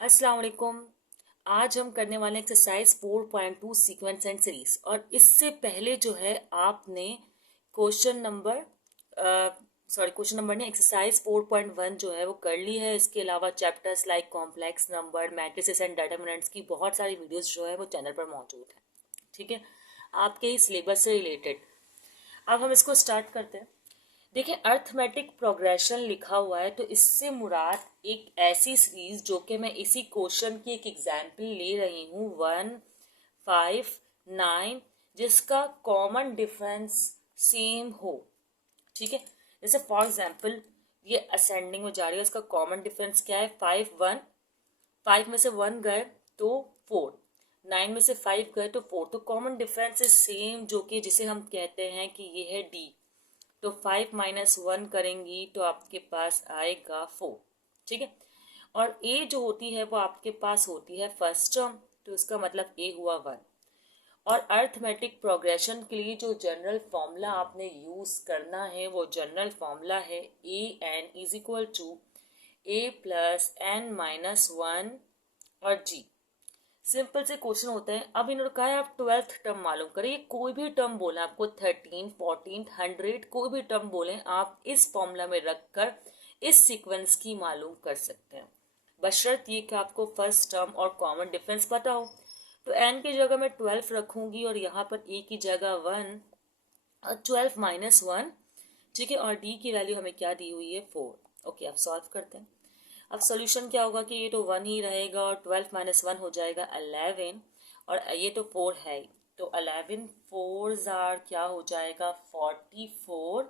अस्सलाम वालेकुम। आज हम करने वाले हैं एक्सरसाइज 4.2 सीक्वेंस एंड सीरीज। और इससे पहले जो है आपने क्वेश्चन नंबर क्वेश्चन नंबर ने एक्सरसाइज 4.1 जो है वो कर ली है। इसके अलावा chapters like complex number, matrices and determinants की बहुत सारी वीडियोस जो है वो चैनल पर मौजूद है। ठीक है, आपके इस सिलेबस से रिलेटेड। अब हम इसको स्टार्ट करते हैं। देखिए, अर्थमेटिक प्रोग्रेशन लिखा हुआ है तो इससे मुराद एक ऐसी सीरीज जो कि मैं इसी क्वेश्चन की एक एग्जाम्पल ले रही हूँ 1, 5, 9, जिसका कॉमन डिफरेंस सेम हो। ठीक है, जैसे फॉर एग्जाम्पल ये असेंडिंग में जा रही है, उसका कॉमन डिफरेंस क्या है? 5, 1, 5 में से 1 गए तो 4, 9 में से 5 गए तो 4। तो कॉमन डिफरेंस इज सेम, जो कि जिसे हम कहते हैं कि ये है डी। तो 5 - 1 करेंगी तो आपके पास आएगा 4। ठीक है, और ए जो होती है वो आपके पास होती है फर्स्ट टर्म, तो इसका मतलब ए हुआ 1। और अर्थमेटिक प्रोग्रेशन के लिए जो जनरल फॉर्मूला आपने यूज करना है वो जनरल फॉर्मूला है a n is equal to a plus n minus 1 और जी। सिंपल से क्वेश्चन होता है। अब इन्होंने कहा है आप 12th टर्म मालूम करें। ये कोई भी टर्म बोला आपको, 13, 14, 100, कोई भी टर्म बोले आप इस फॉर्मूला में रखकर इस सीक्वेंस की मालूम कर सकते हैं, बशर्त ये कि आपको फर्स्ट टर्म और कॉमन डिफरेंस पता हो। तो एन की जगह मैं 12 रखूंगी और यहाँ पर ए की जगह 1 और 12 माइनस 1। ठीक है, और डी की वैल्यू हमें क्या दी हुई है? 4। ओके, अब सॉल्व करते हैं। अब सोल्यूशन क्या होगा कि ये तो 1 ही रहेगा और 12 - 1 हो जाएगा 11, और ये तो 4 है ही। तो 11 4 जार क्या हो जाएगा? 44।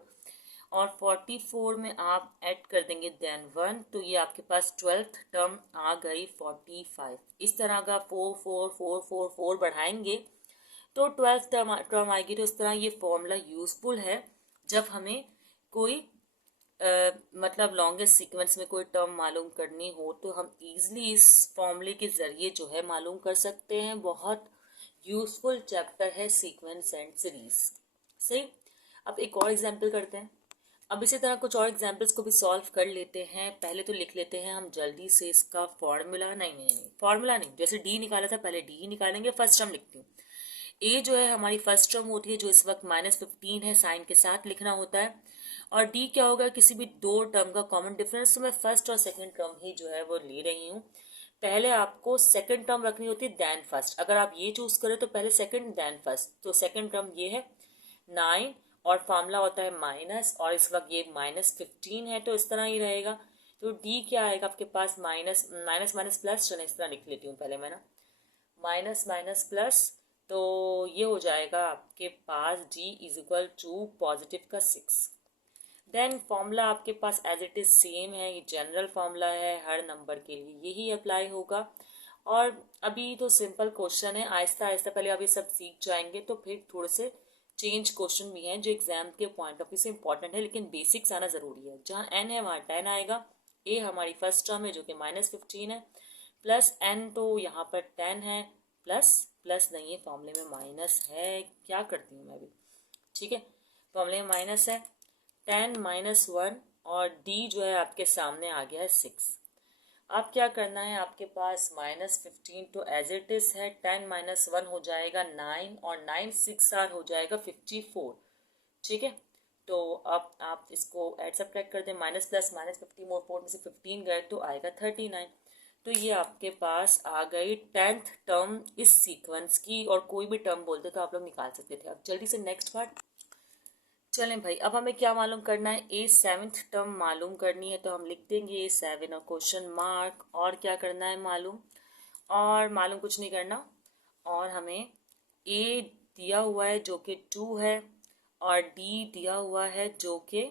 और 44 में आप ऐड कर देंगे देन 1, तो ये आपके पास 12th टर्म आ गई 45। इस तरह का 4 4 4 4 4 बढ़ाएंगे तो 12th टर्म आएगी। तो इस तरह ये फॉर्मूला यूजफुल है जब हमें कोई मतलब लॉन्गेस्ट सीक्वेंस में कोई टर्म मालूम करनी हो, तो हम इजीली इस फॉर्मूले के ज़रिए जो है मालूम कर सकते हैं। बहुत यूजफुल चैप्टर है सीक्वेंस एंड सीरीज। सही, अब एक और एग्जांपल करते हैं। अब इसी तरह कुछ और एग्जांपल्स को भी सॉल्व कर लेते हैं। पहले तो लिख लेते हैं हम जल्दी से इसका फॉर्मूला। नहीं, फॉर्मूला नहीं, जैसे डी निकाला था पहले डी निकालेंगे। फर्स्ट टर्म लिखती हूँ। ए जो है हमारी फर्स्ट टर्म होती है, जो इस वक्त -15 है, साइन के साथ लिखना होता है। और डी क्या होगा? किसी भी दो टर्म का कॉमन डिफरेंस। तो मैं फर्स्ट और सेकंड टर्म ही जो है वो ले रही हूँ। पहले आपको सेकंड टर्म रखनी होती है देन फर्स्ट। अगर आप ये चूज करें तो पहले सेकंड देन फर्स्ट। तो सेकंड टर्म ये है 9, और फार्मूला होता है माइनस, और इस वक्त ये -15 है, तो इस तरह ही रहेगा। तो डी क्या आएगा आपके पास? Minus minus minus plus. चलो इस तरह लिख लेती हूँ पहले मैं ना, माइनस माइनस प्लस। तो ये हो जाएगा आपके पास D is equal to positive का 6। देन फॉर्मूला आपके पास एज इट इज सेम है, ये जनरल फॉर्मूला है, हर नंबर के लिए यही अप्लाई होगा। और अभी तो सिंपल क्वेश्चन है, आहिस्ता आहिस्ता पहले अभी सब सीख जाएंगे तो फिर थोड़े से चेंज क्वेश्चन भी हैं जो एग्जाम के पॉइंट ऑफ व्यू से इंपॉर्टेंट है, लेकिन बेसिक्स आना जरूरी है। जहाँ एन है वहाँ 10 आएगा। ए हमारी फर्स्ट टर्म है जो कि -15 है, प्लस एन तो यहाँ पर 10 है, प्लस प्लस नहीं है, फॉर्मूले में माइनस है। क्या करती हूँ मैं अभी? ठीक है, फॉर्मूले में माइनस है। 10 - 1 और डी जो है आपके सामने आ गया है 6। अब क्या करना है आपके पास? -15 तो एज इट इज है, 10 - 1 हो जाएगा 9, और 9 6 आर हो जाएगा 54। ठीक है, तो अब आप इसको ऐड सब्ट्रैक्ट कर दें। माइनस प्लस -50 और 4 में से 15 गए तो आएगा 39। तो ये आपके पास आ गई 10th टर्म इस सीक्वेंस की। और कोई भी टर्म बोलते तो आप लोग निकाल सकते थे। अब जल्दी से नेक्स्ट पार्ट चलें भाई। अब हमें क्या मालूम करना है? ए 7th टर्म मालूम करनी है, तो हम लिख देंगे A7 और क्वेश्चन मार्क। और क्या करना है मालूम? और मालूम कुछ नहीं करना। और हमें ए दिया हुआ है जो कि 2 है, और डी दिया हुआ है जो कि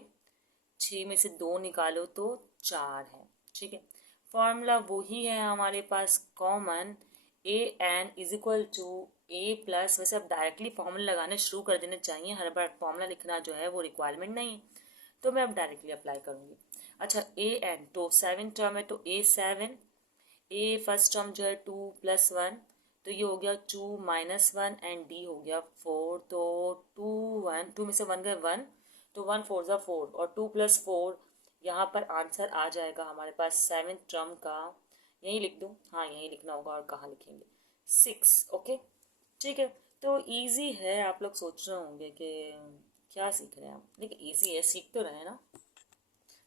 6 में से 2 निकालो तो 4 है। ठीक है, फॉर्मूला वही है हमारे पास common, a n is equal to a plus. वैसे अब डायरेक्टली फॉर्मूला लगाने शुरू कर देने चाहिए, हर बार फॉर्मूला लिखना जो है वो रिक्वायरमेंट नहीं है, तो मैं अब डायरेक्टली अप्लाई करूँगी। अच्छा, ए एन तो 7 टर्म है, तो A7, ए फर्स्ट टर्म जो है 2 + 1, तो ये हो गया 2 - 1, एंड डी हो गया 4। तो 2 में से 1 गए 1, तो 1 4 ज़ा 4, और 2 + 4 यहाँ पर आंसर आ जाएगा हमारे पास 7th टर्म का यहीं लिख दूँ, हाँ यहीं लिखना होगा, और कहाँ लिखेंगे, 6। ओके ठीक है। तो इजी है, आप लोग सोच रहे होंगे कि क्या सीख रहे हैं आप, लेकिन इजी है, सीख तो रहे हैं ना।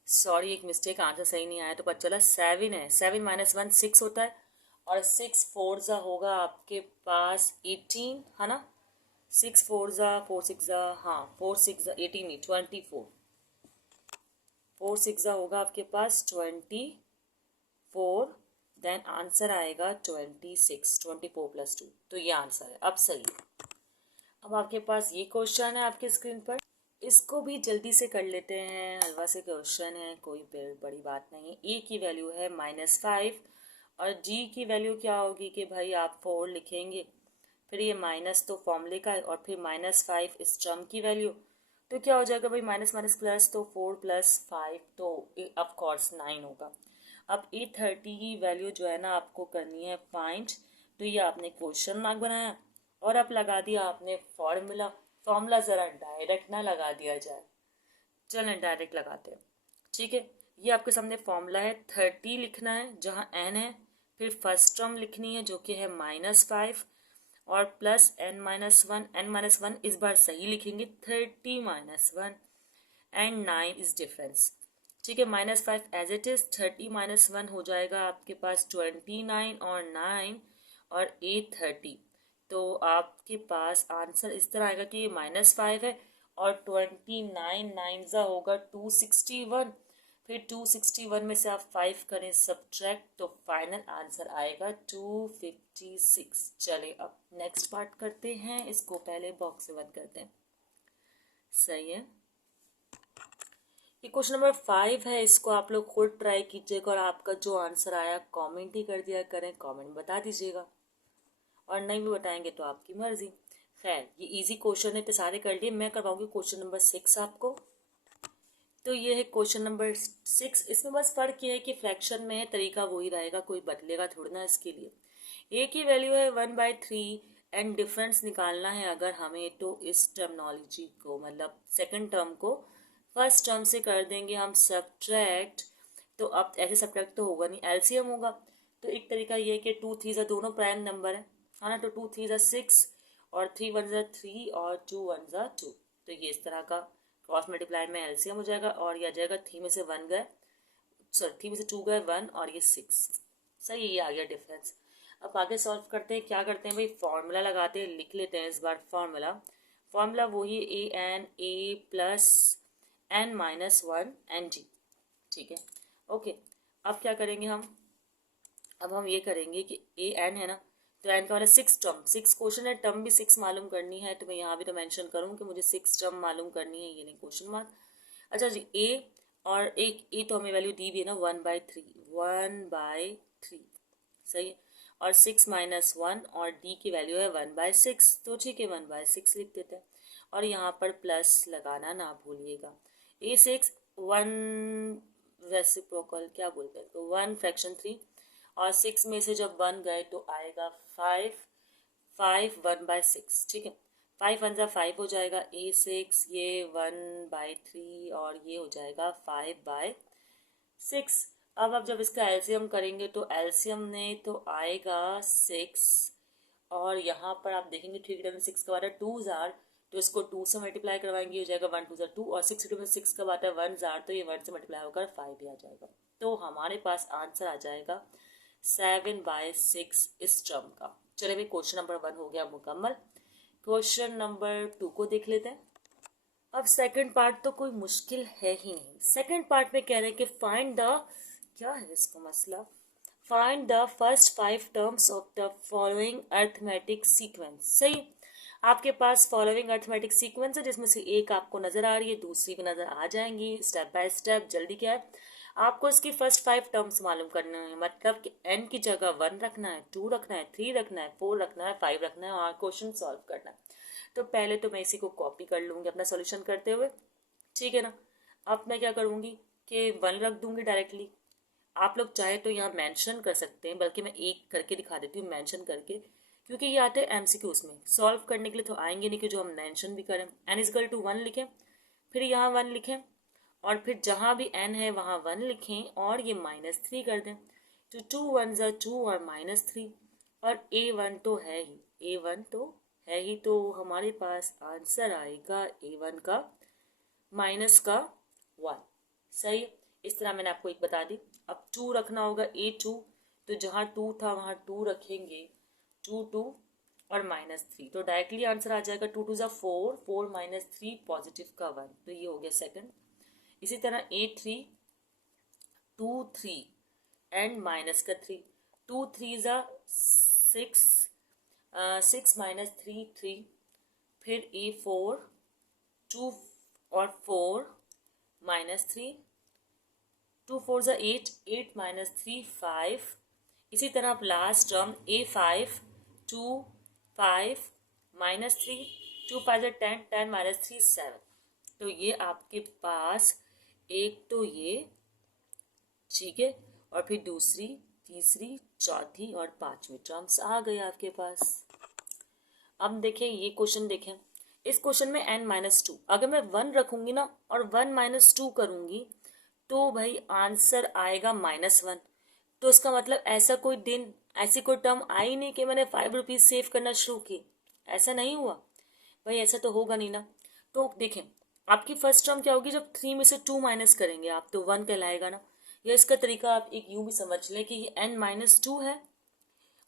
सॉरी एक मिस्टेक, आंसर सही नहीं आया तो पता चला 7 है। 7 - 1 6 होता है, और 6 4 ज़ा होगा आपके पास 18, है ना। 6 4 ज़ा 4 6 ज़ा, हाँ 4 6 ज़ा 18 नहीं 24, 4 6 ज़ा होगा आपके पास 24, देन आंसर आएगा 26, 24 + 2, तो ये आंसर है, अब सही है। अब आपके पास ये क्वेश्चन है आपके स्क्रीन पर, इसको भी जल्दी से कर लेते हैं, हलवा से क्वेश्चन है, कोई बड़ी बात नहीं है। ए की वैल्यू है -5, और जी की वैल्यू क्या होगी कि भाई आप 4 लिखेंगे, फिर ये माइनस तो फॉर्मूले का है, और फिर -5 इस टर्म की वैल्यू, तो क्या हो जाएगा भाई, माइनस माइनस प्लस, तो 4 + 5 तो ऑफ कोर्स 9 होगा। अब A30 की वैल्यू जो है ना आपको करनी है फाइंड, तो ये आपने क्वेश्चन मार्क बनाया, और अब लगा दिया आपने फॉर्मूला। फॉर्मूला ज़रा डायरेक्ट ना लगा दिया जाए, चलें डायरेक्ट लगाते हैं, ठीक है। ये आपके सामने फॉर्मूला है, 30 लिखना है जहाँ n है, फिर फर्स्ट टर्म लिखनी है जो कि है -5, और प्लस n-1, n-1 इस बार सही लिखेंगे, 30 - 1, एंड 9 इज डिफरेंस, ठीक है। -5 एज इट इज, 30 - 1 हो जाएगा आपके पास 29, और 9 और A30, तो आपके पास आंसर इस तरह आएगा कि ये -5 है, और 29 9 ज़ा होगा 261, फिर 261 में से आप 5 करें सब्ट्रैक्ट, तो फाइनल आंसर आएगा 256। चले अब नेक्स्ट पार्ट करते हैं, इसको पहले बॉक्स से बंद करते हैं, सही है। ये क्वेश्चन नंबर 5 है, इसको आप लोग खुद ट्राई कीजिएगा, और आपका जो आंसर आया कमेंट ही कर दिया करें, कमेंट में बता दीजिएगा, और नहीं भी बताएंगे तो आपकी मर्जी। खैर ये इजी क्वेश्चन है तो सारे कर लिए, मैं करवाऊंगी क्वेश्चन नंबर 6 आपको। तो ये है क्वेश्चन नंबर 6, इसमें बस फर्क ये है कि फ्रैक्शन में है, तरीका वही रहेगा, कोई बदलेगा थोड़ी ना इसके लिए। ए की वैल्यू है 1/3, एंड डिफरेंस निकालना है अगर हमें, तो इस टर्मिनोलॉजी को, मतलब सेकंड टर्म को फर्स्ट टर्म से कर देंगे हम सब्ट्रैक्ट, तो अब ऐसे सब्ट्रैक्ट तो होगा नहीं, एलसीएम होगा। तो एक तरीका ये है कि 2 3 ज़ा दोनों प्राइम नंबर है ना, तो 2 3 ज़ा 6, और 3 1 ज़ा 3, और 2 1 ज़ा 2, तो ये इस तरह का क्रॉस मल्टीप्लाई में एलसीएम हो जाएगा, और ये आ जाएगा 3 में से 1 गए, सॉरी 3 में से 2 गए 1, और ये 6, सही ये आ गया डिफरेंस। अब आगे सॉल्व करते हैं, क्या करते हैं भाई, फॉर्मूला लगाते हैं, लिख लेते हैं इस बार फॉर्मूला। फॉर्मूला वही A प्लस n-1 एन जी, ठीक है। ओके, अब क्या करेंगे हम, अब हम ये करेंगे कि an है ना, तो n का मतलब 6 टर्म, 6 क्वेश्चन है, टर्म भी 6 मालूम करनी है, तो मैं यहाँ भी तो मेंशन करूँ कि मुझे 6 टर्म मालूम करनी है, ये नहीं क्वेश्चन मार्क। अच्छा जी, a, और एक a तो हमें वैल्यू दी भी है ना 1/3, 1/3 सही है, और 6 - 1, और d की वैल्यू है 1/6, तो ठीक है 1/6 लिख देते हैं, और यहाँ पर प्लस लगाना ना भूलिएगा। A6 1 रेसिप्रोकल क्या बोलते हैं, तो 1 फ्रैक्शन 3, और 6 में से जब 1 गए तो आएगा 5, 5 1/6, ठीक है। 5 1 ज़ा 5 हो जाएगा, A6 ये 1/3, और ये हो जाएगा 5/6। अब जब इसका एलसीएम करेंगे तो एलसीएम में तो आएगा 6, और यहाँ पर आप देखेंगे 3 की टर्म में 6 का बार 2 जार, तो इसको 2 से मल्टीप्लाई करवाएंगे, हो जाएगा 1 2 ज़ा 2, और 6 की टर्म में 6 का बार 1 जार, तो ये 1 से मल्टीप्लाई होकर 5 ही आ जाएगा, तो हमारे पास आंसर आ जाएगा 7/6 इस टर्म का। चलिए भाई क्वेश्चन नंबर 1 हो गया मुकम्मल। क्वेश्चन नंबर 2 को देख लेते हैं। अब सेकंड पार्ट तो कोई मुश्किल है ही नहीं। सेकंड पार्ट में कह रहे हैं कि फाइंड द, क्या है इसका मसला, find the first 5 terms of the following arithmetic sequence. सही, आपके पास फॉलोइंग अर्थमेटिक सीक्वेंस है, जिसमें से एक आपको नजर आ रही है, दूसरी भी नजर आ जाएंगी स्टेप बाय स्टेप। जल्दी क्या है, आपको इसकी फर्स्ट 5 टर्म्स मालूम करने हैं, मतलब कि n की जगह 1 रखना है, 2 रखना है, 3 रखना है, 4 रखना है, 5 रखना है, और क्वेश्चन सॉल्व करना है। तो पहले तो मैं इसी को कॉपी कर लूँगी अपना सॉल्यूशन करते हुए, ठीक है ना। अब मैं क्या करूँगी कि 1 रख दूँगी डायरेक्टली। आप लोग चाहे तो यहाँ मेंशन कर सकते हैं, बल्कि मैं एक करके दिखा देती हूँ मेंशन करके, क्योंकि ये आते हैं एमसीक्यूज में, सॉल्व करने के लिए तो आएंगे नहीं कि जो हम मेंशन भी करें। n = 1 लिखें, फिर यहाँ 1 लिखें, और फिर जहाँ भी n है वहाँ 1 लिखें, और ये -3 कर दें, तो 2 और -3 और A1 तो है ही, A1 तो है ही, तो हमारे पास आंसर आएगा A1 का -1। सही है। इस तरह मैंने आपको एक बता दी। अब 2 रखना होगा A2, तो जहाँ 2 था वहाँ 2 रखेंगे, 2 और -3, तो डायरेक्टली आंसर आ जाएगा 2 2 4, 4 -3 पॉजिटिव का 1, तो ये हो गया सेकंड। इसी तरह A3 2 3 एंड -3, 2 3 6, 6 -3 3, फिर A4 2 और 4 -3, 2 4 8, 8 -3 5। इसी तरह आप लास्ट टर्म A5 2 5 -3, 2 5 10, 10 -3 7। तो ये आपके पास एक तो ये, ठीक है, और फिर दूसरी, तीसरी, चौथी और पांचवी टर्म्स आ गए आपके पास। अब देखें ये क्वेश्चन, देखें इस क्वेश्चन में n-2, अगर मैं 1 रखूंगी ना और 1 - 2 करूंगी तो भाई आंसर आएगा -1। तो इसका मतलब ऐसा कोई दिन, ऐसी कोई टर्म आई नहीं कि मैंने 5 रुपीज सेव करना शुरू की, ऐसा नहीं हुआ भाई, ऐसा तो होगा नहीं ना। तो देखें आपकी फर्स्ट टर्म क्या होगी, जब 3 में से 2 माइनस करेंगे आप तो 1 कहलाएगा ना। या इसका तरीका आप एक यूं भी समझ लें कि ये n-2 है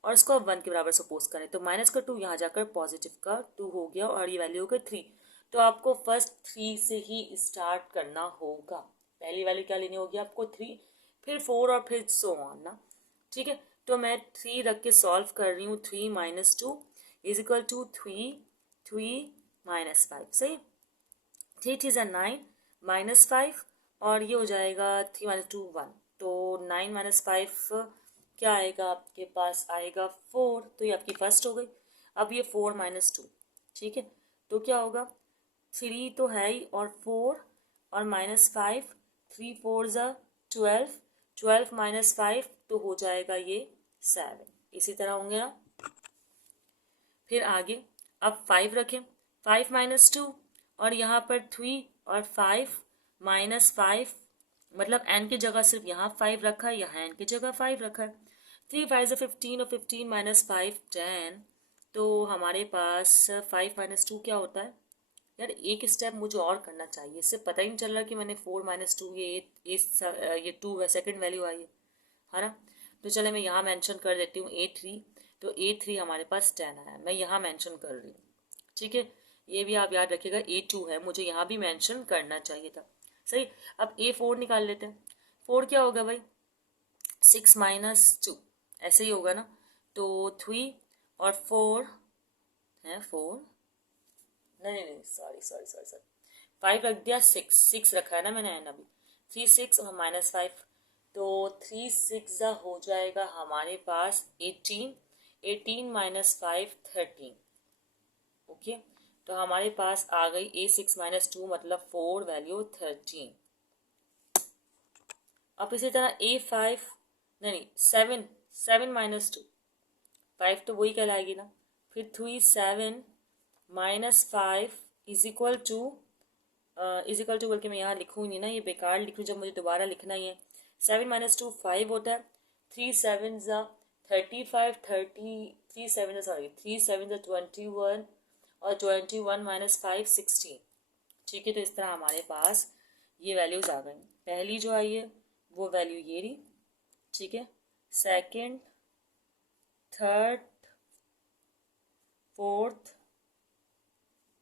और इसको आप 1 के बराबर सपोज करें, तो माइनस का 2 यहाँ जाकर पॉजिटिव का 2 हो गया और ये वैल्यू हो गई 3। तो आपको फर्स्ट 3 से ही स्टार्ट करना होगा। पहली वैल्यू क्या लेनी होगी आपको, 3, फिर 4 और फिर सो ऑन ना। ठीक है, तो मैं 3 रख के सॉल्व कर रही हूँ। 3 - 2 इज इक्वल टू 3 3 -5। सही, 3 3 9 -5 और ये हो जाएगा 3 - 2 1, तो 9 - 5 क्या आएगा आपके पास, आएगा 4। तो ये आपकी फर्स्ट हो गई। अब ये 4 - 2, ठीक है, तो क्या होगा, 3 तो है ही और 4 और -5, 3 4 12, 12 -5 तो हो जाएगा ये 7। इसी तरह होंगे ना। फिर आगे अब 5 रखें, 5 - 2 और यहाँ पर 3 और 5 -5, मतलब n की जगह सिर्फ यहाँ 5 रखा है, यहाँ n की जगह 5 रखा है। 3 5 15 और 15 -5 10। तो हमारे पास 5 - 2 क्या होता है यार, एक स्टेप मुझे और करना चाहिए, इससे पता ही नहीं चल रहा कि मैंने 4 - 2 ये 2 सेकंड वैल्यू आई है ना। तो चले मैं यहाँ मेंशन कर देती हूँ A3, तो A3 हमारे पास 10 आया, मैं यहाँ मेंशन कर रही हूँ। ठीक है, ये भी आप याद रखिएगा, A2 है, मुझे यहाँ भी मेंशन करना चाहिए था। सही, अब A4 निकाल लेते हैं। 4 क्या होगा भाई, 6 - 2, ऐसे ही होगा ना। तो 3 और 4 है 4, नहीं सॉरी सॉरी सॉरी सॉरी, 5 रख दिया, 6 रखा है ना मैंने एन अभी। 3 6 और -5, तो 3 6 हो जाएगा हमारे पास 18, 18 -5 13। ओके, तो हमारे पास आ गई A6 - 2 मतलब 4 वैल्यू 13। अब इसी तरह A5, नहीं 7, 7 - 2, 5 तो वही कहलाएगी ना। फिर 3 7 -5 इज इक्वल टू करके मैं यहाँ लिखूँ नहीं ना, ये बेकार लिखूँ जब मुझे दोबारा लिखना ही है। 7 - 2 5 होता है, 3 7 35, 3 7 सॉरी 3 7 21 और 21 -5 16। ठीक है, तो इस तरह हमारे पास ये वैल्यूज आ गई। पहली जो आई है वो वैल्यू ये रही, ठीक है, second, third, fourth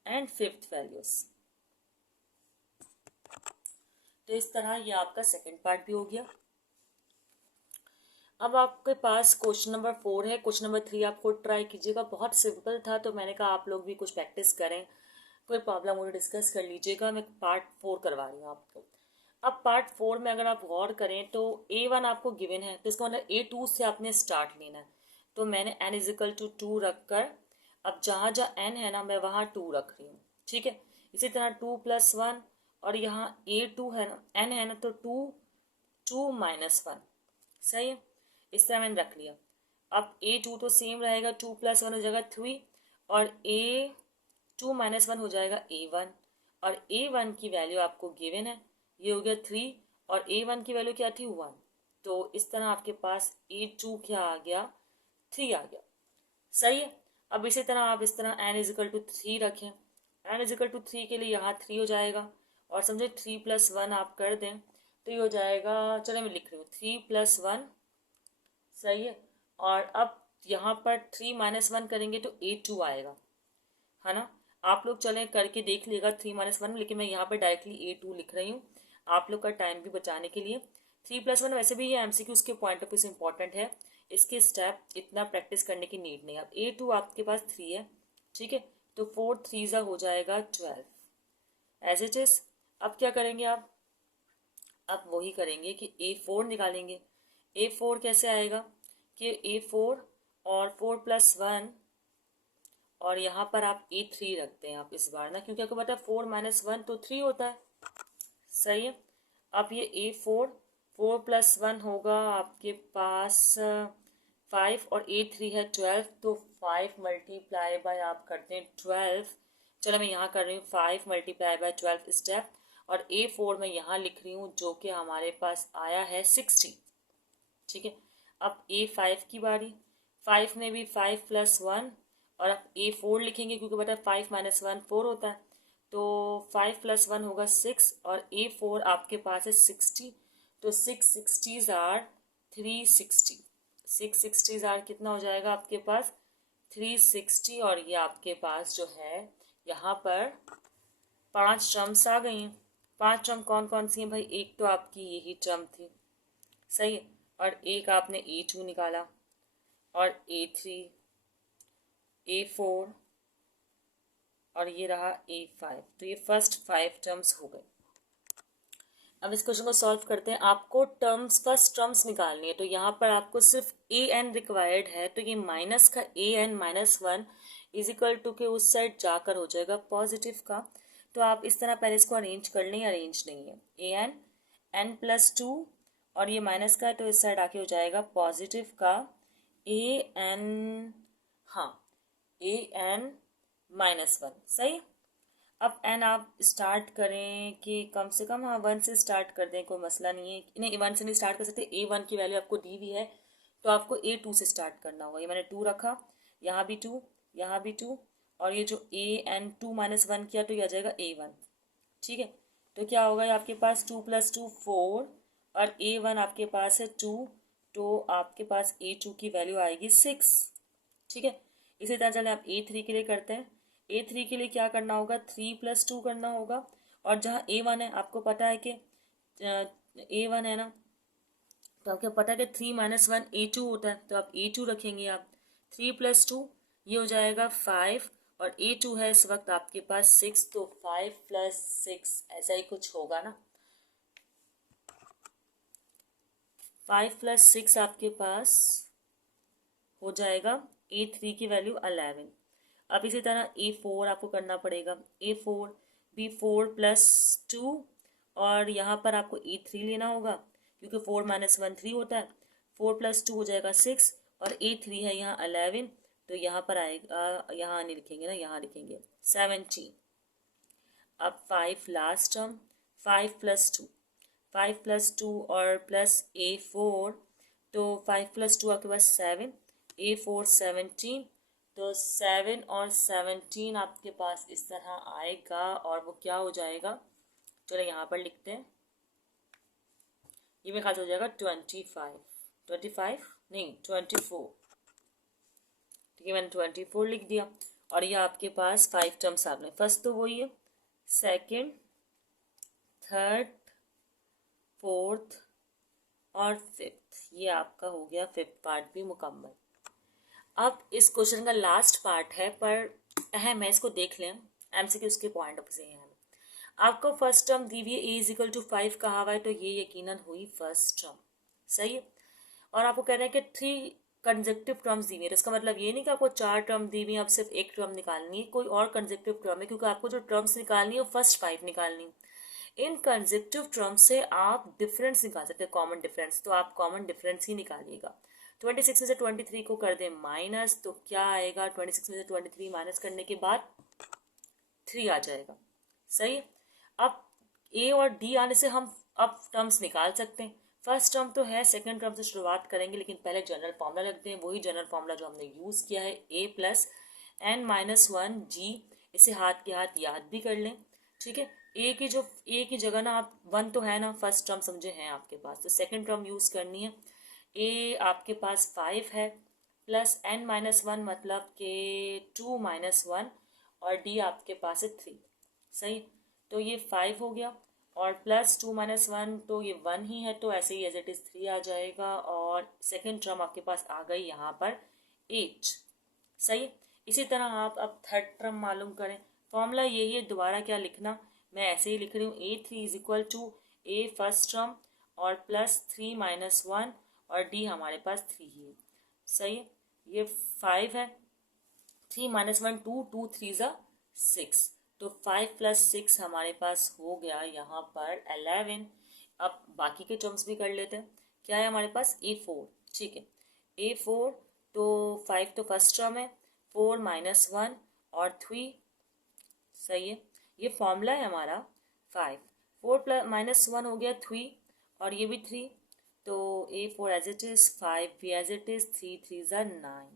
and fifth values. तो इस तरह ये आपका सेकंड पार्ट भी हो गया। अब आपके पास क्वेश्चन नंबर 4 है। क्वेश्चन नंबर 3 आप खुद ट्राई कीजिएगा, बहुत सिंपल था, तो मैंने कहा आप लोग भी कुछ प्रैक्टिस करें, कोई प्रॉब्लम हो डिस्कस कर लीजिएगा। मैं पार्ट 4 करवा रही हूँ आपको। अब पार्ट 4 में अगर आप गौर करें तो A1 आपको गिवन है, तो इसका मतलब A2 से आपने स्टार्ट लेना है। तो मैंने n = 2 रख कर, अब जहाँ जहाँ n है ना मैं वहाँ 2 रख रही हूँ। ठीक है, इसी तरह 2 + 1 और यहाँ A2 है ना, n है ना, तो 2 -1। सही है, इस तरह मैंने रख लिया। अब A2 तो सेम रहेगा, 2 + 1 हो जाएगा 3 और A2 - 1 हो जाएगा A1 और A1 की वैल्यू आपको गिवन है, ये हो गया 3 और A1 की वैल्यू क्या थी 1। तो इस तरह आपके पास A2 क्या आ गया, 3 आ गया। सही है। अब इसी तरह आप इस तरह n इजिकल टू 3 रखें, n इजिकल टू 3 के लिए यहाँ 3 हो जाएगा, और समझे 3+1 आप कर दें तो ये हो जाएगा, चलो मैं लिख रही हूँ 3+1। सही है। और अब यहाँ पर 3-1 करेंगे तो A2 आएगा, है ना। आप लोग चलें करके देख लीजिएगा 3-1, लेकिन मैं यहाँ पर डायरेक्टली A2 लिख रही हूँ आप लोग का टाइम भी बचाने के लिए। 3+1 वैसे भी ये MCQ के पॉइंट ऑफ व्यू से इंपॉर्टेंट है, इसके स्टेप इतना प्रैक्टिस करने की नीड नहीं है। अब A2 आपके पास 3 है, ठीक है, तो 4 3 हो जाएगा 12 एज इट इज। अब क्या करेंगे आप, अब वही करेंगे कि A4 निकालेंगे। A4 कैसे आएगा कि A4 और 4+1, और यहाँ पर आप A3 रखते हैं आप इस बार ना, क्योंकि आपको पता है 4-1 तो 3 होता है। सही है। अब ये A4 4+1 होगा आपके पास 5, और A3 है 12, तो 5 मल्टीप्लाई बाय आप करते हैं 12। चलो मैं यहाँ कर रही हूँ 5 मल्टीप्लाई बाय 12 स्टेप, और A4 मैं यहाँ लिख रही हूँ जो कि हमारे पास आया है 60। ठीक है। अब A5 की बारी, 5 में भी 5+1, और अब A4 लिखेंगे क्योंकि बता 5-1 4 होता है, तो 5+1 होगा 6, और A4 आपके पास है 60, तो 6 60s आर 360। 6 60s आर कितना हो जाएगा आपके पास 360, और ये आपके पास जो है यहाँ पर 5 टर्म्स आ गई हैं। 5 टर्म कौन कौन सी हैं भाई, एक तो आपकी यही टर्म थी, सही है, और एक आपने A2 निकाला, और A3, A4, और ये रहा A5, तो ये फर्स्ट 5 टर्म्स हो गए। अब इस क्वेश्चन को सॉल्व करते हैं। आपको टर्म्स फर्स्ट टर्म्स निकालनी है, तो यहाँ पर आपको सिर्फ an रिक्वायर्ड है, तो ये माइनस का an-1 इजिकल टू के उस साइड जाकर हो जाएगा पॉजिटिव का। तो आप इस तरह पहले इसको अरेंज कर लें, अरेंज नहीं है an+2, और ये माइनस का है तो इस साइड आके हो जाएगा पॉजिटिव का an, हाँ an-1। सही। अब n आप स्टार्ट करें कि कम से कम, हाँ 1 से स्टार्ट कर दें, कोई मसला नहीं है। नहीं 1 से नहीं स्टार्ट कर सकते, A1 की वैल्यू आपको दी हुई है तो आपको A2 से स्टार्ट करना होगा। ये मैंने 2 रखा, यहाँ भी 2, यहाँ भी 2, और ये जो an2-1 किया तो ये आ जाएगा A1। ठीक है, तो क्या होगा, ये आपके पास 2+2 4, और A1 आपके पास है 2, तो आपके पास A2 की वैल्यू आएगी 6। ठीक है। इसी तरह चले आप A3 के लिए करते हैं। A3 के लिए क्या करना होगा, 3+2 करना होगा, और जहाँ A1 है आपको पता है कि A1 है ना, तो आपको पता है कि 3-1 A2 होता है, तो आप A2 रखेंगे। आप 3+2 ये हो जाएगा 5, और A2 है इस वक्त आपके पास 6, तो 5+6 ऐसा ही कुछ होगा ना। 5+6 आपके पास हो जाएगा A3 की वैल्यू 11। अब इसी तरह A4 आपको करना पड़ेगा, A4 भी 4+2, और यहाँ पर आपको A3 लेना होगा क्योंकि 4-1 3 होता है, 4+2 हो जाएगा 6, और A3 है यहाँ 11, तो यहाँ पर आएगा, यहाँ नहीं लिखेंगे ना, यहाँ लिखेंगे 17। अब 5 लास्ट टर्म, 5+2, 5+2 और प्लस A4, तो 5+2 आपके पास 7, A4 17, तो 7 और 17 आपके पास इस तरह आएगा, और वो क्या हो जाएगा, चलो यहाँ पर लिखते हैं, ये मेरे ख्याल से हो जाएगा 25 नहीं 24। ठीक है, मैंने 24 लिख दिया, और ये आपके पास 5 टर्म्स आ गए। फर्स्ट तो वही है, सेकेंड, थर्ड, फोर्थ और फिफ्थ, ये आपका हो गया फिफ्थ पार्ट भी मुकम्मल। अब इस क्वेश्चन का लास्ट पार्ट है पर अहम है, इसको देख लें, MCQ उसके पॉइंट ऑफ से है। आपको फर्स्ट टर्म दी हुई है A=5 कहा हुआ है, तो ये यकीनन हुई फर्स्ट टर्म। सही है। और आपको कह रहे हैं कि 3 कंजेक्टिव टर्म्स दी हुई है, तो इसका मतलब ये नहीं कि आपको 4 टर्म दी हुई है, आप सिर्फ एक टर्म निकालनी है, कोई और कंजेक्टिव टर्म है, क्योंकि आपको जो टर्म्स निकालनी है वो फर्स्ट 5 निकालनी है। इन कंजेक्टिव टर्म से आप डिफरेंस निकाल सकते हैं, कॉमन डिफरेंस, तो आप कॉमन डिफरेंस ही निकालिएगा। 26 में से 23 को कर दें माइनस, तो क्या आएगा, 26 में से 23 माइनस करने के बाद 3 आ जाएगा। सही है। अब A और D आने से हम अब टर्म्स निकाल सकते हैं। फर्स्ट टर्म तो है, सेकंड टर्म से शुरुआत करेंगे, लेकिन पहले जनरल फॉर्मूला लगते हैं, वही जनरल फॉर्मूला जो हमने यूज़ किया है, a plus n minus one जी। इसे हाथ के हाथ याद भी कर लें, ठीक है। ए की जगह ना आप वन तो है ना, फर्स्ट टर्म समझे हैं आपके पास, तो सेकंड टर्म यूज़ करनी है। ए आपके पास 5 है प्लस एन माइनस वन मतलब के 2 माइनस वन, और डी आपके पास है 3, सही। तो ये 5 हो गया, और प्लस 2 माइनस वन तो ये 1 ही है, तो ऐसे ही एज इट इज़ 3 आ जाएगा, और सेकेंड टर्म आपके पास आ गई यहाँ पर 8, सही। इसी तरह आप अब थर्ड टर्म मालूम करें, फॉर्मूला यही है, दोबारा क्या लिखना, मैं ऐसे ही लिख रही हूँ, A3 is equal to a first term और प्लस 3 माइनस वन, और डी हमारे पास 3 ही है, सही है। ये 5 है, 3 माइनस वन 2, 2 3 ज़ा 6, तो 5 प्लस 6 हमारे पास हो गया यहाँ पर 11। अब बाकी के टर्म्स भी कर लेते हैं, क्या है हमारे पास A4, ठीक है। A4 तो 5 तो फर्स्ट टर्म है, 4 माइनस वन और 3, सही है। ये फॉर्मूला है हमारा 5, 4 प्लस माइनस वन हो गया 3, और ये भी 3, तो A4 एज इट इज़, 5 भी एज इट इज़, 3 3 ज़ा 9,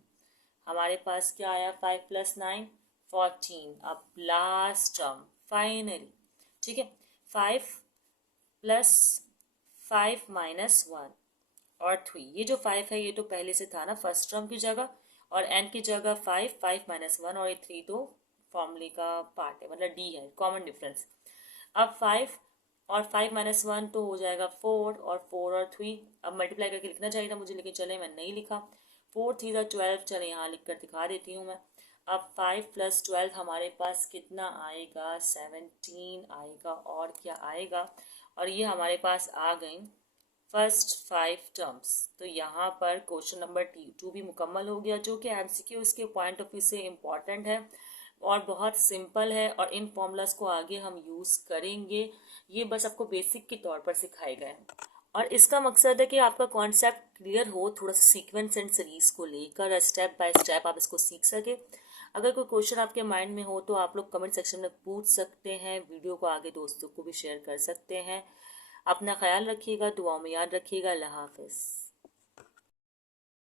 हमारे पास क्या आया 5 प्लस 9 14। अब लास्ट टर्म फाइनली, ठीक है, 5 प्लस 5 माइनस वन और 3, ये जो 5 है ये तो पहले से था ना फर्स्ट टर्म की जगह, और n की जगह 5, 5 माइनस वन, और ये 3 तो फॉर्मूले का पार्ट है, मतलब d है, कॉमन डिफरेंस। अब 5 और 5 माइनस वन तो हो जाएगा 4, और 4 और 3, अब मल्टीप्लाई करके लिखना चाहिए था मुझे, लेकिन चले मैं नहीं लिखा, 4 3 ज़ा 12, चले यहाँ लिख कर दिखा देती हूँ मैं। अब 5 प्लस 12 हमारे पास कितना आएगा, 17 आएगा, और क्या आएगा, और ये हमारे पास आ गई फर्स्ट 5 टर्म्स। तो यहाँ पर क्वेश्चन नंबर 2 भी मुकम्मल हो गया, जो कि एमसीक्यू इसके पॉइंट ऑफ व्यू से इम्पॉर्टेंट है और बहुत सिंपल है, और इन फॉर्मूलाज को आगे हम यूज़ करेंगे, ये बस आपको बेसिक के तौर पर सिखाए गए हैं। और इसका मकसद है कि आपका कॉन्सेप्ट क्लियर हो, थोड़ा सा सीक्वेंस एंड सीरीज को लेकर स्टेप बाय स्टेप आप इसको सीख सके। अगर कोई क्वेश्चन आपके माइंड में हो तो आप लोग कमेंट सेक्शन में पूछ सकते हैं, वीडियो को आगे दोस्तों को भी शेयर कर सकते हैं। अपना ख्याल रखिएगा, दुआओं में याद रखिएगा। अल्लाह हाफिज़।